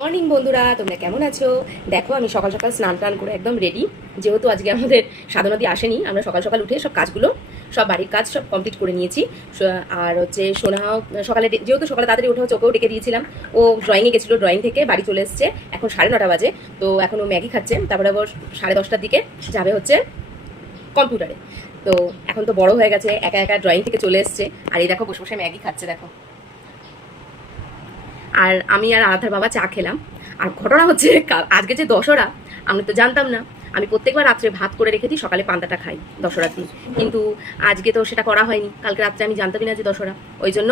Morning বন্ধুরা, তোমরা কেমন আছো? দেখো আমি সকাল সকাল স্নান টান করে একদম রেডি। যেহেতু আজকে আমাদের সাধনাদি আসেনি, আমরা সকাল সকাল উঠে সব কাজগুলো, সব বাড়ির কাজ সব কমপ্লিট করে নিয়েছি। আর হচ্ছে সোনাও সকালে, যেহেতু সকালে তাড়াতাড়ি উঠে হচ্ছে, ওকেও ডেকে দিয়েছিলাম। ও ড্রয়িংয়ে গেছিলো, ড্রয়িং থেকে বাড়ি চলে এসছে। এখন 9:30 বাজে। তো এখন ও ম্যাগি খাচ্ছে। তারপরে আবার 10:30টার দিকে যাবে হচ্ছে কম্পিউটারে। তো এখন তো বড় হয়ে গেছে, একা একা ড্রয়িং থেকে চলে এসছে। আর এই দেখো বসে বসে ম্যাগি খাচ্ছে, দেখো। আর আমি আর আরাধার বাবা চা খেলাম। আর ঘটনা হচ্ছে, আজকে যে দশরা, আমি তো জানতাম না। আমি প্রত্যেকবার রাত্রে ভাত করে রেখে দিই, সকালে পান্তাটা খাই দশরার দিন। কিন্তু আজকে তো সেটা করা হয়নি। কালকে রাত্রে আমি জানতামই না যে দশরা, ওই জন্য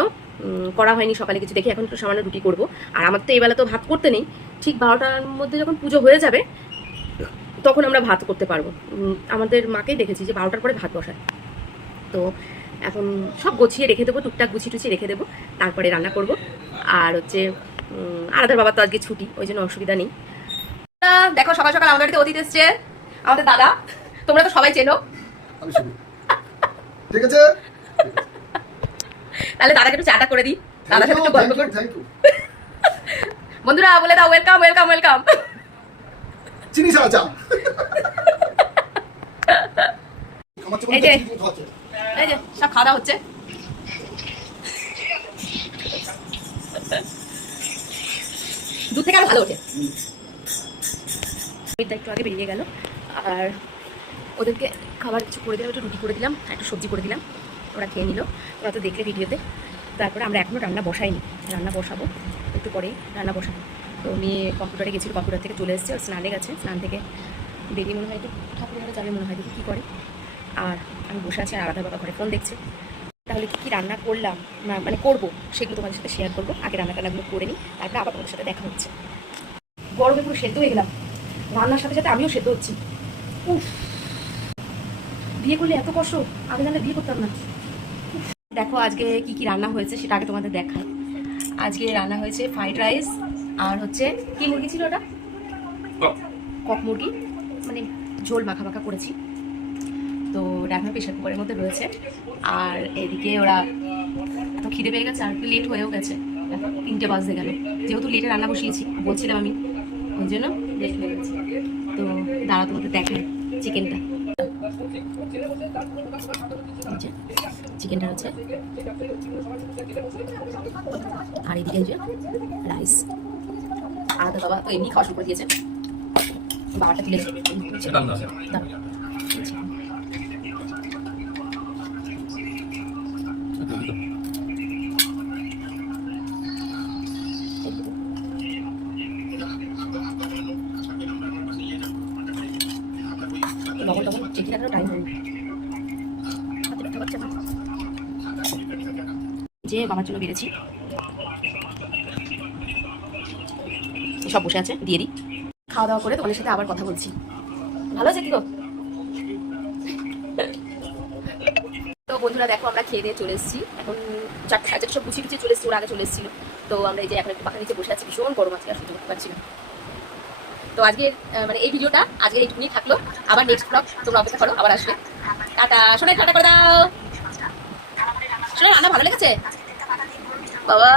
করা হয়নি। সকালে কিছু দেখি, এখন একটু সামান্য রুটি করবো। আর আমার তো এই বেলা তো ভাত করতে নেই। ঠিক 12টার মধ্যে যখন পুজো হয়ে যাবে, তখন আমরা ভাত করতে পারবো। আমাদের মাকেই দেখেছি যে 12টার পরে ভাত বসায়। তো এখন সব গুছিয়ে রেখে দেবো, টুকটাক গুছিয়ে টুছিয়ে রেখে দেবো, তারপরে রান্না করব। আর হচ্ছে আরাধার বাবার তো আজকে ছুটি, ওই জন্য অসুবিধা নেই। দেখো সকাল সকাল আমাদের বাড়িতে অতিথি এসছে, আমাদের দাদা। তোমরা তো সবাই চেনো। ঠিক আছে, তাহলে দাদাকে একটু চাটা করে দিই, দাদার সাথে একটু গল্প করি। বন্ধুরা বলে দাও ওয়েলকাম ওয়েলকাম ওয়েলকাম। চিনি ছাড়া চা। এই যে এই যে সব খাওয়া দাওয়া হচ্ছে। দুধ থেকে আরো ভালো ওঠে। একটু আগে বেরিয়ে গেল। আর ওদেরকে খাবার কিছু করে দিলাম, একটু রুটি করে দিলাম, একটু সবজি করে দিলাম। ওরা খেয়ে নিল। ওরা তো দেখলে ভিডিওতে। তারপরে আমরা এখনও রান্না বসাইনি, রান্না বসাবো একটু পরেই, রান্না বসাবো। তো মেয়ে কম্পিউটারে গেছিলো, কম্পিউটার থেকে চলে এসেছে, ওর স্নানে গেছে। স্নান থেকে বেরিয়ে মনে হয় একটু ঠাকুরের যাবে মনে হয়, দেখি কী করে। আর আমি বসে আছি, আর আলাদা বাবা ঘরে ফোন দেখছে। তাহলে কী রান্না করলাম, মানে করবো, সেগুলো তোমাদের সাথে শেয়ার করবো। আগে রান্না টান্নাগুলো করে নিই, তারপরে আবার তোমাদের সাথে দেখা হচ্ছে। গরমে পুরো সেদ্ধ হয়ে গেলাম, রান্নার সাথে সাথে আমিও সেদ্ধ হচ্ছি। উফ, বিয়ে করলে এত কষ্ট, আগে জানলে বিয়ে করতাম না। দেখো আজকে কি কি রান্না হয়েছে সেটা আগে তোমাদের দেখায়। আজকে রান্না হয়েছে ফ্রাইড রাইস, আর হচ্ছে কি মুরগি ছিল ওটা, কক মুরগি, মানে ঝোল মাখা মাখা করেছি। তো রান্না প্রেশার কুকারের মধ্যে রয়েছে। আর এদিকে ওরা এত খিদে পেয়ে গেছে, আর একটু লেট হয়েও গেছে, 3টে বাজতে গেল। যেহেতু লেটে রান্না বসিয়েছি বলছিলাম আমি, ওই জন্য লেট হয়ে গেছে। তো দাঁড়া তোমাদের দেখায় চিকেনটা। চিকেনটা হচ্ছে, আর এদিকে যে রাইস। আলাদা বাবা তো এমনি খাওয়া শুরু করে দিয়েছে, বাবাটা তুলে যে বাবার জন্য বেড়েছি, সব বসে আছে, দিয়ে দিই। খাওয়া দাওয়া করে তোমাদের সাথে আবার কথা বলছি। ভালো আছে কি গো? তো বন্ধুরা দেখো আমরা খেয়ে দিয়ে চলে এসেছি। এখন 4টে 4:30 সব গুছিয়ে গুছিয়ে চলে এসেছি, ওরা আগে চলে এসেছিল। তো আমরা এই যে এখন একটু পাখা নিচে বসে আছি, ভীষণ গরম আজকে, আর সহ্য করতে পারছি না। তো আজকে মানে এই ভিডিওটা আজকে এইটুকুনি থাকলো। আবার নেক্সট ব্লগ তোমরা অপেক্ষা করো, আবার আসবে। টাটা। শোনাই টাটা করে দাও। শোনাই রান্না ভালো লেগেছে বাবা।